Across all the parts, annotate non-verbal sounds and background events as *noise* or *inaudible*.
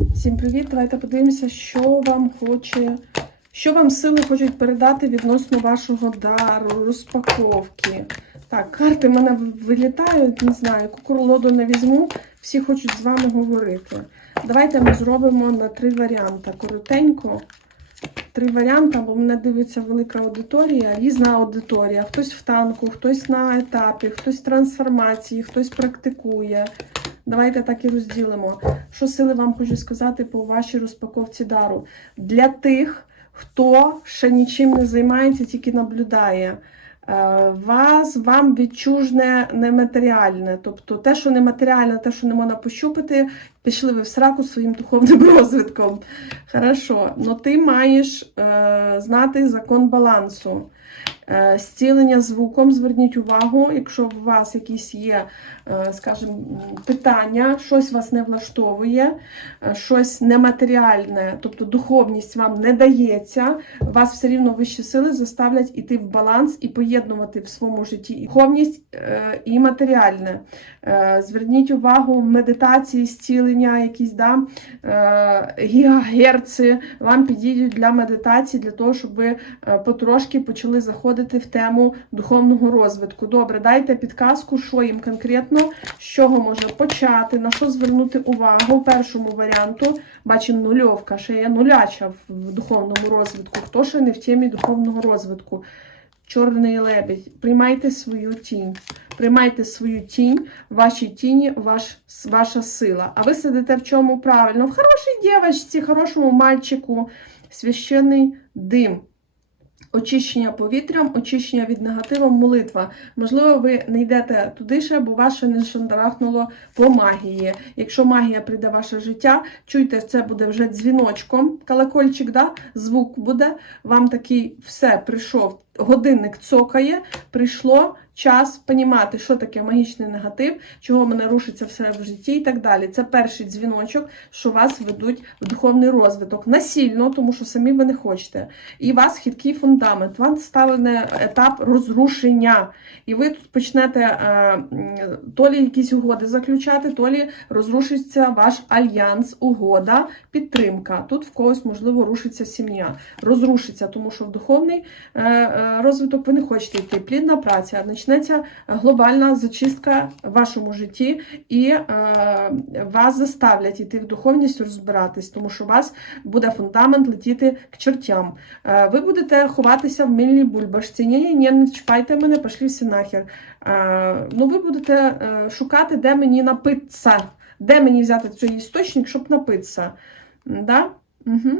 Всім привіт! Давайте подивимося, що вам хоче, що вам сили хочуть передати відносно вашого дару, розпаковки. Так, карти в мене вилітають, не знаю, кукурлоду не візьму, всі хочуть з вами говорити. Давайте ми зробимо на три варіанти. Коротенько. Три варіанти, бо мене дивиться велика аудиторія, різна аудиторія. Хтось в танку, хтось на етапі, хтось в трансформації, хтось практикує. Давайте так і розділимо. Що сили вам хочу сказати по вашій розпаковці дару? Для тих, хто ще нічим не займається, тільки наблюдає. Е, Вас вам відчужне нематеріальне, тобто те, що нематеріальне, те, що не можна пощупати, пішли ви в сраку своїм духовним *laughs* розвитком. Хорошо, але ти маєш е, знати закон балансу. Е, Зцілення звуком, зверніть увагу, якщо у вас якісь є, е, скажімо, питання, щось вас не влаштовує, е, щось нематеріальне, тобто духовність вам не дається, вас все рівно вищі сили заставлять іти в баланс і поєднувати в своєму житті і духовність і матеріальне. Зверніть увагу, медитації, зцілення, якісь да, гігагерци вам підійдуть для медитації, для того, щоб ви потрошки почали заходити в тему духовного розвитку. Добре, дайте підказку, що їм конкретно, з чого може почати, на що звернути увагу. Першому варіанту бачимо нульовка, ще є нуляча в духовному розвитку. Хто ще не в темі духовного розвитку? Чорний лебідь, приймайте свою тінь. Приймайте свою тінь, в вашій тіні ваш, ваша сила. А ви сидите в чому правильно? В хорошій дівчинці, хорошому мальчику, священний дим. Очищення повітрям, очищення від негативу, молитва. Можливо, ви не йдете туди ще, бо ваше не шандарахнуло по магії. Якщо магія прийде в ваше життя, чуйте, це буде вже дзвіночком, колокольчик, да? звук буде. Вам такий все прийшов, годинник цокає, прийшло час понімати, що таке магічний негатив, чого в мене рушиться все в житті і так далі. Це перший дзвіночок, що вас ведуть в духовний розвиток. Насильно, тому що самі ви не хочете. І вас хиткий фундамент, вам ставлений етап розрушення. І ви тут почнете е, то лі якісь угоди заключати, то лі розрушиться ваш альянс, угода, підтримка. Тут в когось, можливо, рушиться сім'я. Розрушиться, тому що в духовний е, е, розвиток ви не хочете йти. Плідна праця, почнеться глобальна зачистка в вашому житті, і е, вас заставлять йти в духовність розбиратись, тому що у вас буде фундамент летіти к чертям. Е, ви будете ховатися в мильній бульбашці. Ні, ні, ні, не чіпайте мене, пошлі всі нахер. Е, ну, ви будете е, шукати, де мені напитися, де мені взяти цей істочник, щоб напитися. Да? Угу.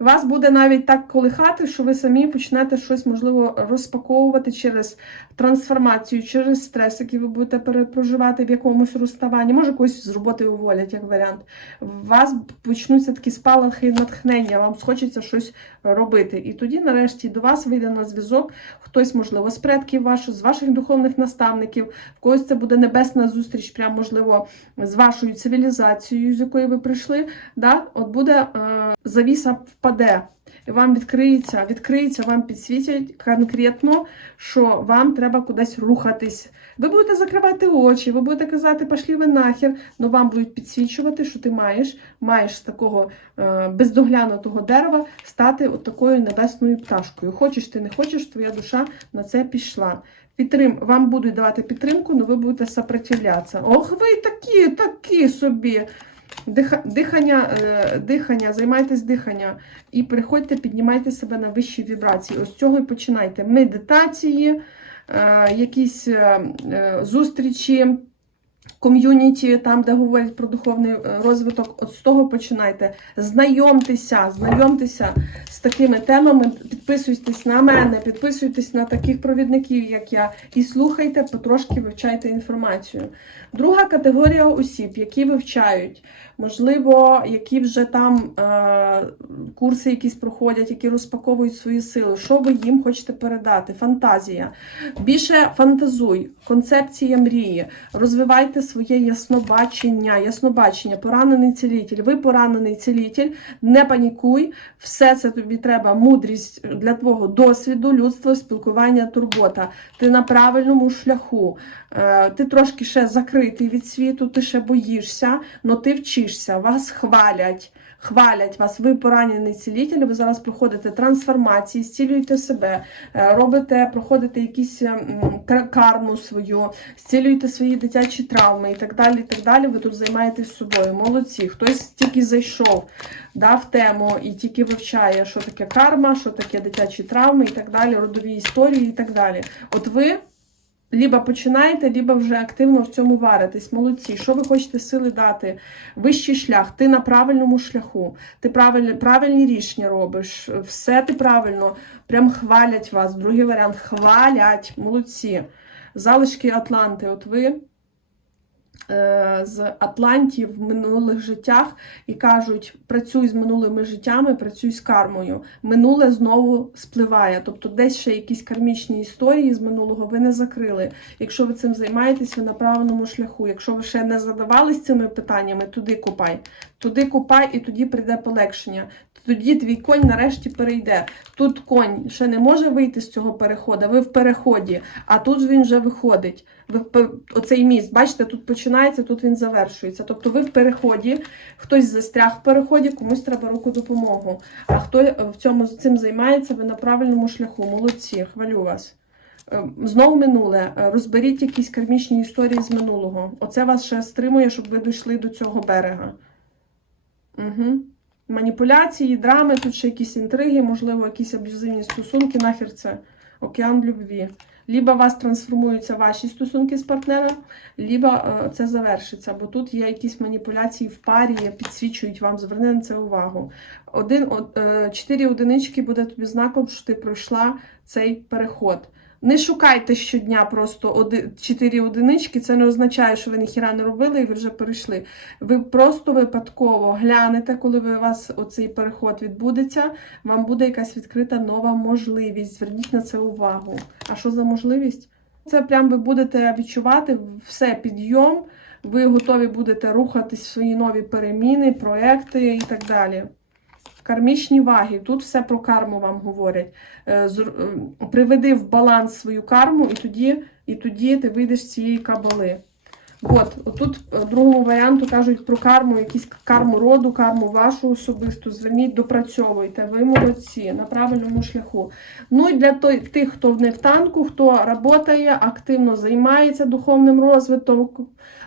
Вас буде навіть так колихати, що ви самі почнете щось, можливо, розпаковувати через трансформацію, через стрес, який ви будете перепроживати в якомусь розставанні. Може, когось з роботи уволять, як варіант. У вас почнуться такі спалахи натхнення, вам схочеться щось робити. І тоді, нарешті, до вас вийде на зв'язок хтось, можливо, з предків ваших, з ваших духовних наставників, в когось це буде небесна зустріч, прям, можливо, з вашою цивілізацією, з якої ви прийшли. Да? От буде е, завіса впаде. І вам відкриється, відкриється, вам підсвітять конкретно, що вам треба кудись рухатись. Ви будете закривати очі, ви будете казати, пошлі ви нахер, але вам будуть підсвічувати, що ти маєш, маєш з такого е, бездоглянутого дерева стати от такою небесною пташкою. Хочеш ти не хочеш, твоя душа на це пішла. Підтрим, вам будуть давати підтримку, але ви будете сопротивлятися. Ох, ви такі, такі собі. Диха, дихання, е, дихання, займайтесь дихання і приходьте, піднімайте себе на вищі вібрації. Ось цього і починайте. Медитації, е, якісь е, зустрічі, ком'юніті, там, де говорять про духовний е, розвиток. От з того починайте. Знайомтеся, знайомтеся з такими темами, підписуйтесь на мене, підписуйтесь на таких провідників, як я, і слухайте, потрошки вивчайте інформацію. Друга категорія осіб, які вивчають, можливо, які вже там е, курси якісь проходять, які розпаковують свої сили. Що ви їм хочете передати? Фантазія. Більше фантазуй, концепція мрії. Розвивайте своє яснобачення, яснобачення, поранений цілитель. Ви поранений цілитель, не панікуй, все це тобі треба, мудрість для твого досвіду, людство, спілкування, турбота. Ти на правильному шляху. Е, Ти трошки ще закритий від світу, ти ще боїшся, але ти вчишся. вас хвалять, хвалять вас, ви поранений цілитель, ви зараз проходите трансформації, зцілюєте себе, е, робите, проходите якісь карму свою, зцілюєте свої дитячі травми і так далі. і так далі. Ви тут займаєтесь собою. Молодці. Хтось тільки зайшов да, в тему і тільки вивчає, що таке карма, що таке дитячі травми і так далі, родові історії і так далі. От ви. Лібо починаєте, либо вже активно в цьому варитесь. Молодці. Що ви хочете сили дати? Вищий шлях, ти на правильному шляху, ти правильні, правильні рішення робиш, все ти правильно, прям хвалять вас. Другий варіант хвалять, молодці. Залишки Атланти. От ви з Атлантів в минулих життях і кажуть: працюй з минулими життями, працюй з кармою. Минуле знову спливає. Тобто, десь ще якісь кармічні історії з минулого ви не закрили. Якщо ви цим займаєтесь, ви на правильному шляху. Якщо ви ще не задавались цими питаннями, туди купай. Туди купай, і тоді прийде полегшення. Тоді твій конь нарешті перейде. Тут конь ще не може вийти з цього переходу, ви в переході, а тут він вже виходить. Ви оцей міст, бачите, тут починається, тут він завершується. Тобто ви в переході, хтось застряг в переході, комусь треба руку допомогу. А хто е, в цьому цим займається, ви на правильному шляху. Молодці, хвалю вас. Е, Знову минуле. Е, Розберіть якісь кармічні історії з минулого. Оце вас ще стримує, щоб ви дійшли до цього берега. Угу. Маніпуляції, драми, тут ще якісь інтриги, можливо, якісь аб'юзивні стосунки. Нахер це океан любві. Лібо вас трансформуються ваші стосунки з партнером, лібо е, це завершиться, бо тут є якісь маніпуляції в парі, підсвічують вам, зверни на це увагу. Один, од- е, чотири одинички буде тобі знаком, що ти пройшла цей переход. Не шукайте щодня просто чотири одинички, це не означає, що ви ніхіра не робили і ви вже перейшли. Ви просто випадково глянете, коли у вас оцей переход відбудеться, вам буде якась відкрита нова можливість. Зверніть на це увагу. А що за можливість? Це прям ви будете відчувати все підйом, ви готові будете рухатись в свої нові переміни, проекти і так далі. Кармічні ваги. Тут все про карму вам говорять. Е, Приведи в баланс свою карму, і тоді, і тоді ти вийдеш з цієї кабали. От, отут е, другому варіанту кажуть про карму, якісь карму роду, карму вашу особисту. Зверніть, допрацьовуйте. Ви молодці на правильному шляху. Ну і для той, тих, хто не в танку, хто працює, активно займається духовним розвитком,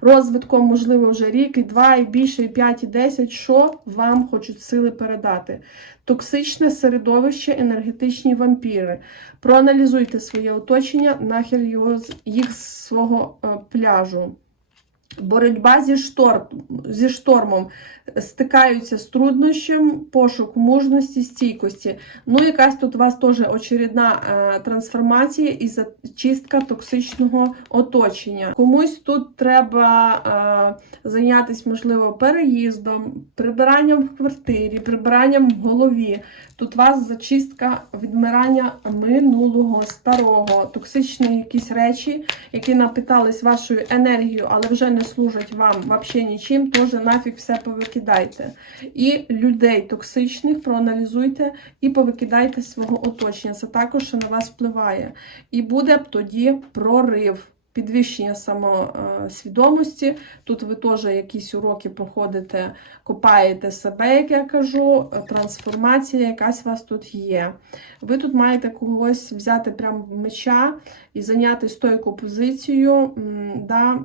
розвитком, можливо, вже рік, і два, і більше, і п'ять, і десять. Що вам хочуть сили передати? Токсичне середовище, енергетичні вампіри. Проаналізуйте своє оточення, нахер його їх з свого е, пляжу. Боротьба зі, штор... зі штормом стикаються з труднощем, пошук мужності, стійкості. Ну, якась тут у вас теж очередна е, трансформація і зачистка токсичного оточення. Комусь тут треба е, зайнятися, можливо, переїздом, прибиранням в квартирі, прибиранням в голові. Тут у вас зачистка відмирання минулого, старого, токсичні якісь речі, які напитались вашою енергією, але вже не служать вам взагалі нічим, теж нафіг все повикидайте. І людей токсичних проаналізуйте і повикидайте свого оточення. Це також на вас впливає. І буде тоді прорив. Підвищення самосвідомості. Тут ви теж якісь уроки проходите, копаєте себе, як я кажу, трансформація якась у вас тут є. Ви тут маєте когось взяти прямо меча і зайняти стойку позицію, да,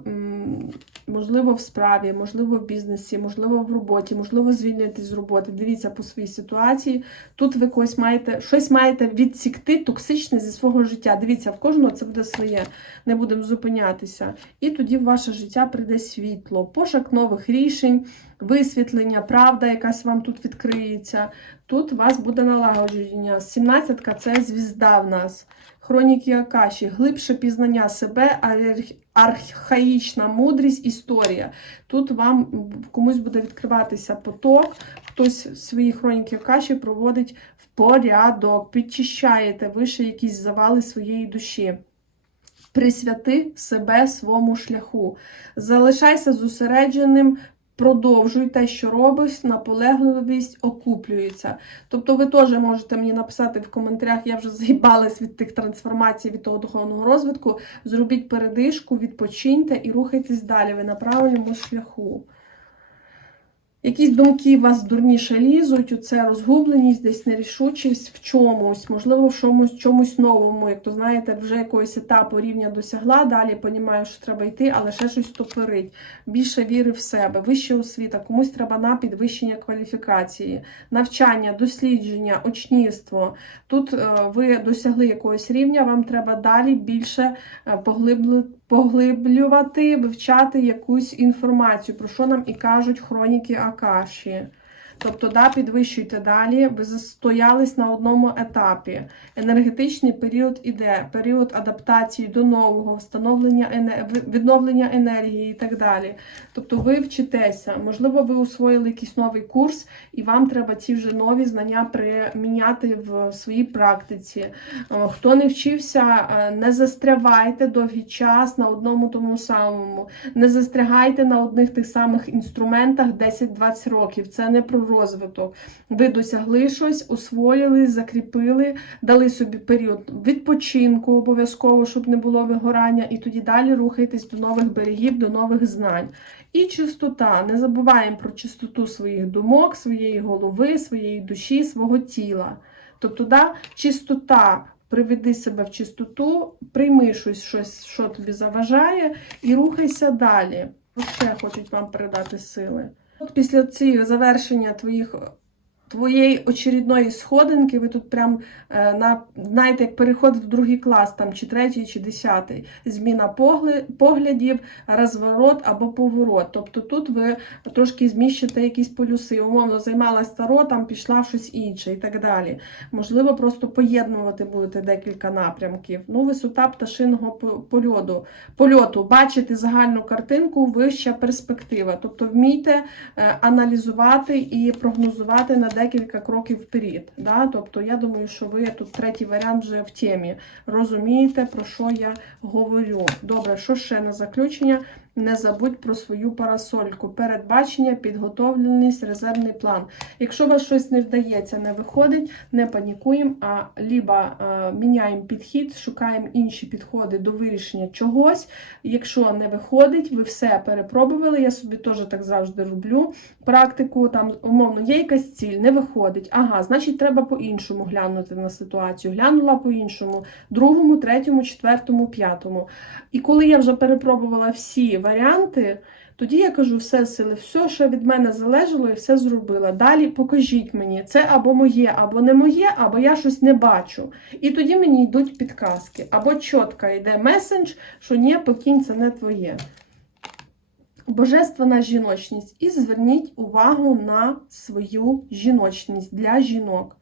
можливо, в справі, можливо, в бізнесі, можливо, в роботі, можливо, звільнитись з роботи. Дивіться по своїй ситуації. Тут ви когось маєте, щось маєте відсікти токсичне зі свого життя. Дивіться, в кожного це буде своє. Не будемо зупинятися. І тоді в ваше життя прийде світло, пошук нових рішень, висвітлення, правда, якась вам тут відкриється. Тут у вас буде налагодження. 17-ка це звізда в нас. Хроніки Акаші, глибше пізнання себе, архаїчна мудрість, історія. Тут вам комусь буде відкриватися поток, хтось свої хроніки Акаші проводить в порядок, підчищаєте вище якісь завали своєї душі. Присвяти себе своєму шляху. Залишайся зосередженим, продовжуй те, що робиш, наполегливість окуплюється. Тобто ви теж можете мені написати в коментарях, я вже згибалась від тих трансформацій, від того духовного розвитку. Зробіть передишку, відпочиньте і рухайтесь далі. Ви на правильному шляху. Якісь думки вас дурніше лізуть, оце розгубленість, десь нерішучість в чомусь, можливо, в чомусь, чомусь новому. Як то знаєте, вже якогось етапу рівня досягла, далі розумію, що треба йти, але ще щось топорить. Більше віри в себе, вища освіта, комусь треба на підвищення кваліфікації, навчання, дослідження, очнівство. Тут е, ви досягли якогось рівня, вам треба далі більше е, поглибли- поглиблювати, вивчати якусь інформацію, про що нам і кажуть хроніки Акаші. Тобто, да, підвищуйте далі, ви застоялись на одному етапі. Енергетичний період іде, період адаптації до нового, встановлення відновлення енергії і так далі. Тобто ви вчитеся, можливо, ви усвоїли якийсь новий курс, і вам треба ці вже нові знання приміняти в своїй практиці. Хто не вчився, е, не застрявайте довгий час на одному тому самому. Не застрягайте на одних тих самих інструментах 10-20 років. Це не про розвиток. Ви досягли щось, освоїли, закріпили, дали собі період відпочинку обов'язково, щоб не було вигорання, і тоді далі рухайтесь до нових берегів, до нових знань. І чистота. Не забуваємо про чистоту своїх думок, своєї голови, своєї душі, свого тіла. Тобто, да, чистота. Приведи себе в чистоту, прийми щось, щось, що тобі заважає, і рухайся далі. Ще хочуть вам передати сили? От після цієї завершення твоїх. Твоєї очередної сходинки, ви тут прям е, на знаєте, як переход в другий клас, там чи третій, чи десятий. Зміна поглядів, розворот або поворот. Тобто тут ви трошки зміщите якісь полюси. Умовно займалась таро, там пішла щось інше і так далі. Можливо, просто поєднувати будете декілька напрямків. Ну, висота пташиного по- польоту. польоту. Бачити загальну картинку, вища перспектива. Тобто вмійте е, аналізувати і прогнозувати на декілька кроків вперед. Да? Тобто, я думаю, що ви тут третій варіант вже в темі. Розумієте, про що я говорю. Добре, що ще на заключення? Не забудь про свою парасольку. Передбачення, підготовленість, резервний план. Якщо вас щось не вдається, не виходить, не панікуємо, а либо е, міняємо підхід, шукаємо інші підходи до вирішення чогось. Якщо не виходить, ви все перепробували. Я собі теж так завжди роблю. Практику там, умовно, є якась ціль, не виходить. Ага, значить, треба по-іншому глянути на ситуацію. Глянула по-іншому, другому, третьому, четвертому, п'ятому. І коли я вже перепробувала всі варіанти, тоді я кажу, все сили, все, що від мене залежало, і все зробила. Далі покажіть мені, це або моє, або не моє, або я щось не бачу. І тоді мені йдуть підказки. Або чітко йде месендж, що ні, покінь, це не твоє. Божественна жіночність. І зверніть увагу на свою жіночність для жінок.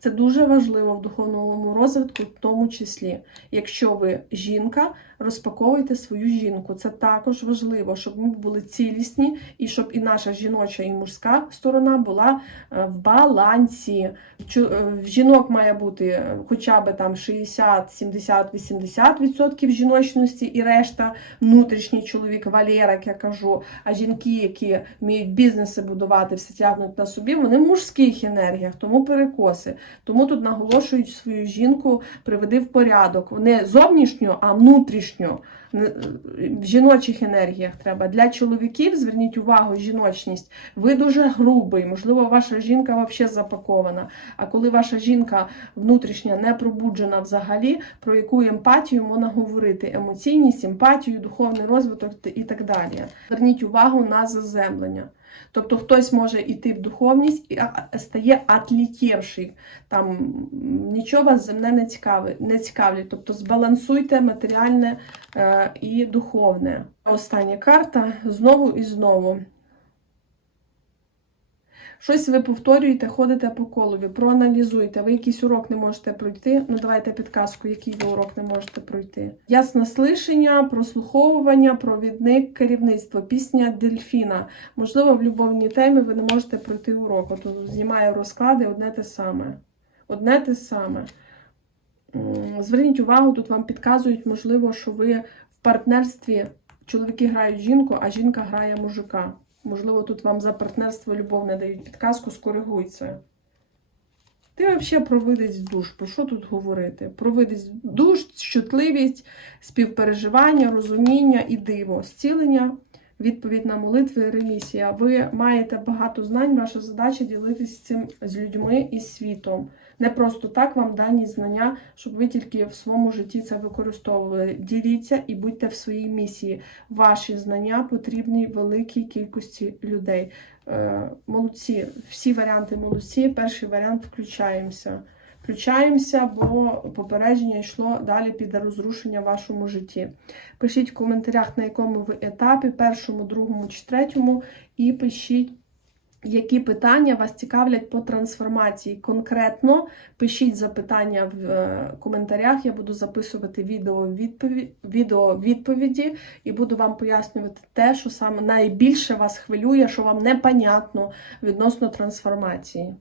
Це дуже важливо в духовному розвитку, в тому числі. Якщо ви жінка, розпаковуйте свою жінку. Це також важливо, щоб ми були цілісні і щоб і наша жіноча, і мужська сторона була е, в балансі. Е, В жінок має бути е, хоча б там 60, 70, 80% жіночності і решта внутрішній чоловік, Валера, як я кажу. А жінки, які вміють бізнеси будувати, все тягнуть на собі, вони в мужських енергіях, тому перекоси. Тому тут наголошують свою жінку приведи в порядок. Не зовнішньо, а внутрішньо. В жіночих енергіях треба. Для чоловіків зверніть увагу, жіночність. Ви дуже грубий, можливо, ваша жінка взагалі запакована. А коли ваша жінка внутрішня не пробуджена взагалі, про яку емпатію можна говорити? Емоційність, емпатію, духовний розвиток і так далі. Зверніть увагу на заземлення. Тобто хтось може йти в духовність і стає атлітєвший. Там нічого вас земне не цікавить, не цікавлять. Тобто збалансуйте матеріальне е, і духовне. Остання карта знову і знову. Щось ви повторюєте, ходите по колові, проаналізуйте. Ви якийсь урок не можете пройти. Ну, давайте підказку, який ви урок не можете пройти. Ясне слишення, прослуховування, провідник, керівництво, пісня дельфіна. Можливо, в любовній темі ви не можете пройти урок. От знімаю розклади одне те саме. Одне те саме. Зверніть увагу, тут вам підказують, можливо, що ви в партнерстві чоловіки грають жінку, а жінка грає мужика. Можливо, тут вам за партнерство любов не дають підказку, скоригуй це. Ти взагалі провидець душ. Про що тут говорити? Провидець душ, чутливість, співпереживання, розуміння і диво, зцілення відповідь на молитви, ремісія. Ви маєте багато знань, ваша задача ділитися цим з людьми і світом. Не просто так вам дані знання, щоб ви тільки в своєму житті це використовували. Діліться і будьте в своїй місії. Ваші знання потрібні великій кількості людей. Е, Молодці, всі варіанти молодці. Перший варіант включаємося. Включаємося, бо попередження йшло далі під розрушення в вашому житті. Пишіть в коментарях, на якому ви етапі, першому, другому чи третьому, і пишіть, які питання вас цікавлять по трансформації. Конкретно пишіть запитання в е, коментарях. Я буду записувати відео відповіді, відео відповіді і буду вам пояснювати те, що саме найбільше вас хвилює, що вам непонятно відносно трансформації.